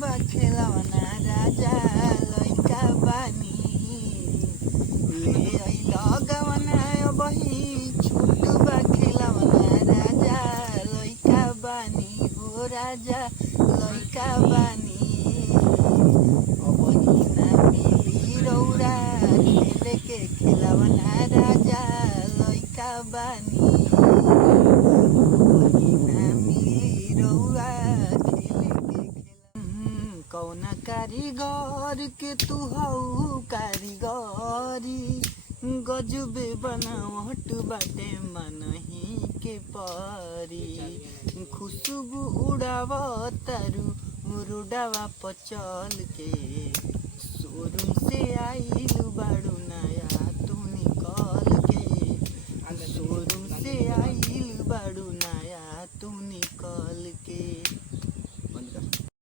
बा खेलवना राजा लइका बानी ले अइला गवना बही छूट बा खेलवना राजा लइका बानी हो राजा लइका बानी अबही ना मिली रौरा खेले के खेलवना राजा लइका बानी अबही ना मिली रौरा कौना कारीगर के तू हऊ कारीगरी गजबे बनावट बाटे मनही के परी खुशबू उड़ाव तारू रुडावा पचल के शोरूम से आइल बाड़ू नया तू निकल के शोरूम से आइल बाड़ू नया तू निकल के।